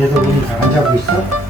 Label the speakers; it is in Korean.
Speaker 1: 얘도 우리 안 자고 있어?